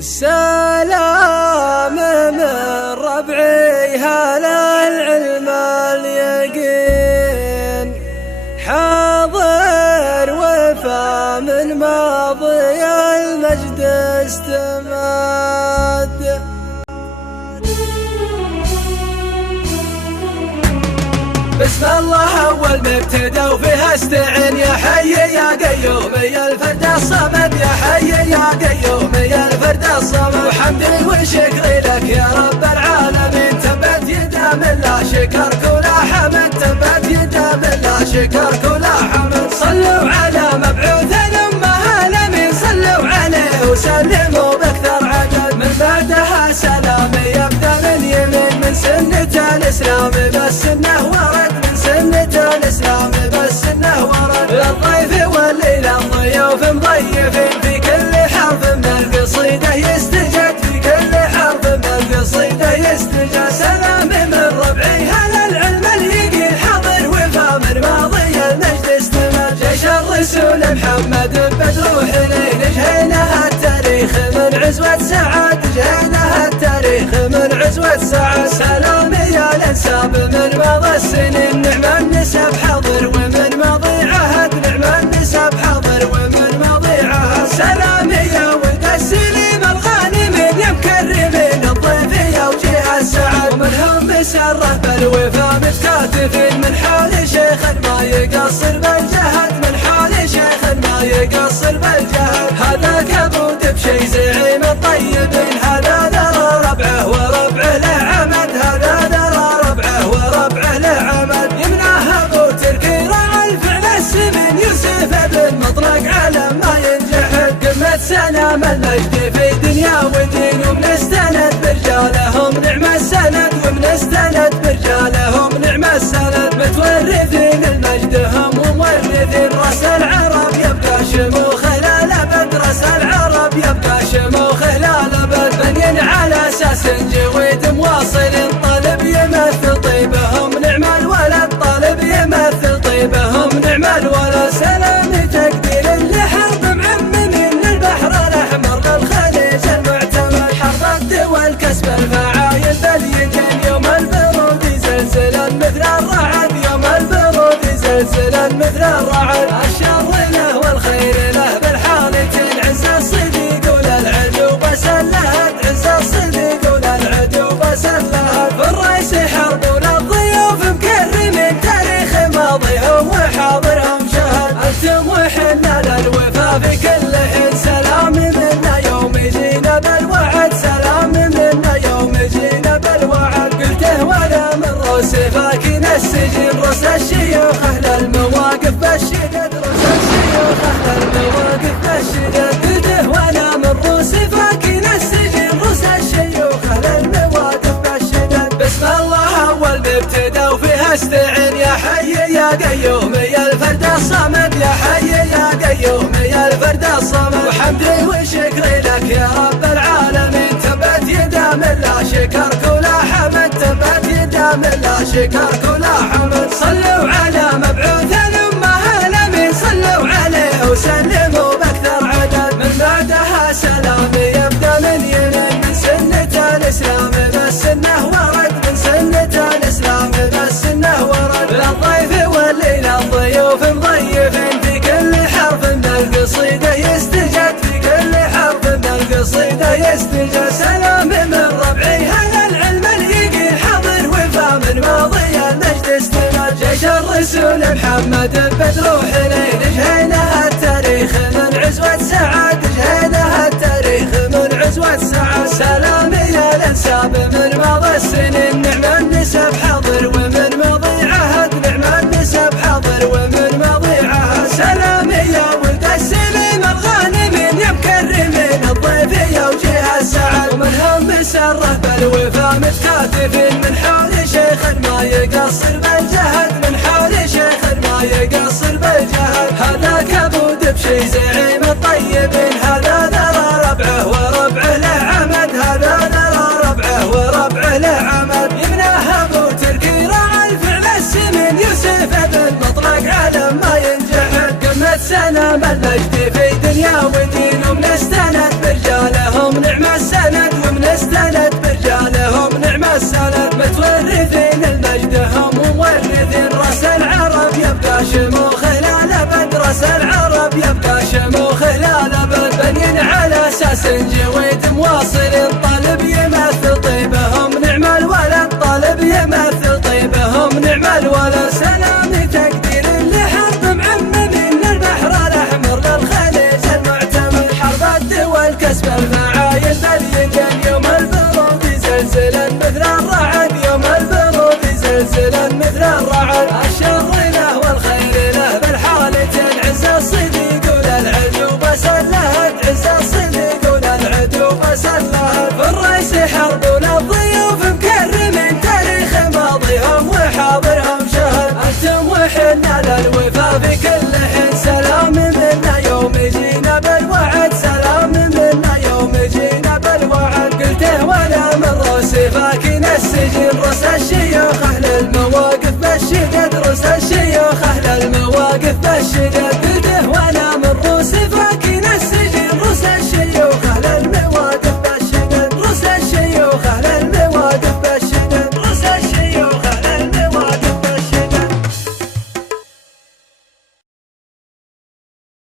سلام من ربعي هلا العلم اليقين حاضر وفا من ماضي المجد استمد. بسم الله أول مبتدأ وفيها استعن يا حي يا قيوم يا الفرد الصمد يا حي يا قيوم يا الفرد الصمد. وحمدي وشكري لك يا رب العالمين تبت يدام لا شكر كل حمد تبت يدام لا شكر كل حمد. صلوا على مبعوث الأمة الأمين صلوا عليه وسلموا بأكثر عدد. من بعدها سلام يبدأ من يمين من سنة الإسلام بس إنه ورد سنة الإسلام بس إنه ورد. للضيف والليل الضيوف مضيفين في كل حرف من القصيدة يستجد في كل حرف من القصيدة يستجد. سلام من ربعي هلا العلم اليقين حاضر وفا من ماضي المجد استمد. جيش الرسول محمد بدروح نجهينها التاريخ من عزوة سعد جهينها التاريخ من عزوة سعد. سلام يا الانساب من ماضي السنين نعم النسب حاضر ومن ماضي عهد نعم النسب حاضر ومن ماضي عهد. سلام يا ولد السليم الغانمين يا مكرمين الضيف يا وجيه السعد. ومنهم مسره بالوفا متكاتفين من حال شيخ ما يقصر بالجهد من حال شيخ ما يقصر بالجهد. هذا كبود بشي زعيم الطيبين هذا ذرى ربعه وربعه له عمد هذا ذرى ربعه وربعه له عمد. يمناها ابو تركي راعى الفعل السمين يوسف بن مطلق على ما ينجحد. قمة سلام المجد في دنيا ودين وبنستند برجالهم نعم السند وبنستند برجالهم نعم السند. متورثين المجد هم ومورثين رأس العرب يبقى شموخه لا لبد رأس العرب يبقى شموخه لا لبد. بنين على اساس جويد مواصل طالب يمثل طيبهم نعم الولد طالب يمثل طيبهم نعم الولد. سلام تقدير لحرب معممين للبحر الاحمر للخليج المعتمد. حرب الدول كسب الفعايل باليجين يوم البرود زلزلا مثل الرعد يوم البرود زلزلا مثل الرعد. الشر له والخير له بالحالتين عز الصديق وللعدو بس اللهد عز الصديق وللعدو بس اللهد. في الرئيس حرب وللضيوف مكرمين تاريخ ماضيهم وحاضرهم شهد. انتم وحنا للوفا في كل حين سلام منا يوم يجينا بالوعد سلام منا يوم يجينا بالوعد. قلته وانا من روس فاكين السجن رؤوس الشيوخ اهل المواقف بالشدد رؤوس الشيوخ اهل المواقف بالشدد. قلته وانا من روس فاكين السجن رؤوس الشيوخ اهل المواقف بالشدد. بسم الله اول مبتدا وفيها استعن يا حي يا قيوم يا الفرد الصمد يا حي يا قيوم يا الفرد الصمد. وحمدي وشكري لك يا رب العالمين تبت يدام لا شكر كل حمد تبت يدام لا شكر كل حمد. صلوا على مبعوث الأمة الأمين صلوا عليه وسلموا بأكثر عدد. من بعدها سلام يبدأ من يمين من سنة الإسلام بس إنه ورد من سنة الإسلام بس إنه ورد. للضيف والليل الضيوف مضيفين في كل حرف من القصيدة يستجد في كل حرف من القصيدة يستجد. سلام من ربعي هلا العلم اليقين حاضر وفا من ماضي المجد استمد. جيش الرسول محمد بدروح نجهينها التاريخ من عزوة سعد جهينها التاريخ من عزوة سعد. سلام يا الانساب من ماضي السنين نعم النسب حاضر ومن ماضي عهد نعم النسب حاضر ومن ماضي عهد. سلام يا ولد السليم الغانمين يا مكرمين الضيف يا وجيه السعد. ومنهم مسره بالوفا متكاتفين من حول شيخ ما يقصر بالجهد من حول شيخ ما يقصر بالجهد. هذا كبود بشي زعيم الطيبين هذا ذرى ربعه وربعه له عمد هذا ذرى ربعه وربعه له عمد. يمناها ابو تركي راعى الفعل السمين يوسف بن مطلق على ما ينجحد. قمة سلام المجد في دنيا ودين وبنستند برجالهم نعم أساس جويد مواصل طالب يمثل طيبهم نعم الولد طالب يمثل طيبهم نعم الولد سلامي تقدير لحرب معممين البحر الأحمر للخليج المعتمد حرب الدول كسب المعاين باليقين يوم البرود زلزلا مثل الرعد يوم البرود زلزلا مثل الرعد الشر له والخير له بالحالتين عز الصديق وللعدو بس اللهد عز الصديق وللعدو بس اللهد الرئيس حرب وللضيوف مكرمين تاريخ ماضيهم وحاضرهم شهد انتم وحنا للوفا في كل حين سلام منا يوم جينا بالوعد سلام منا يوم جينا بالوعد قلته وانا من راسي فاكن السجن رس الشيوخ اهل المواقف بالشدد رس الشيوخ اهل المواقف بالشدد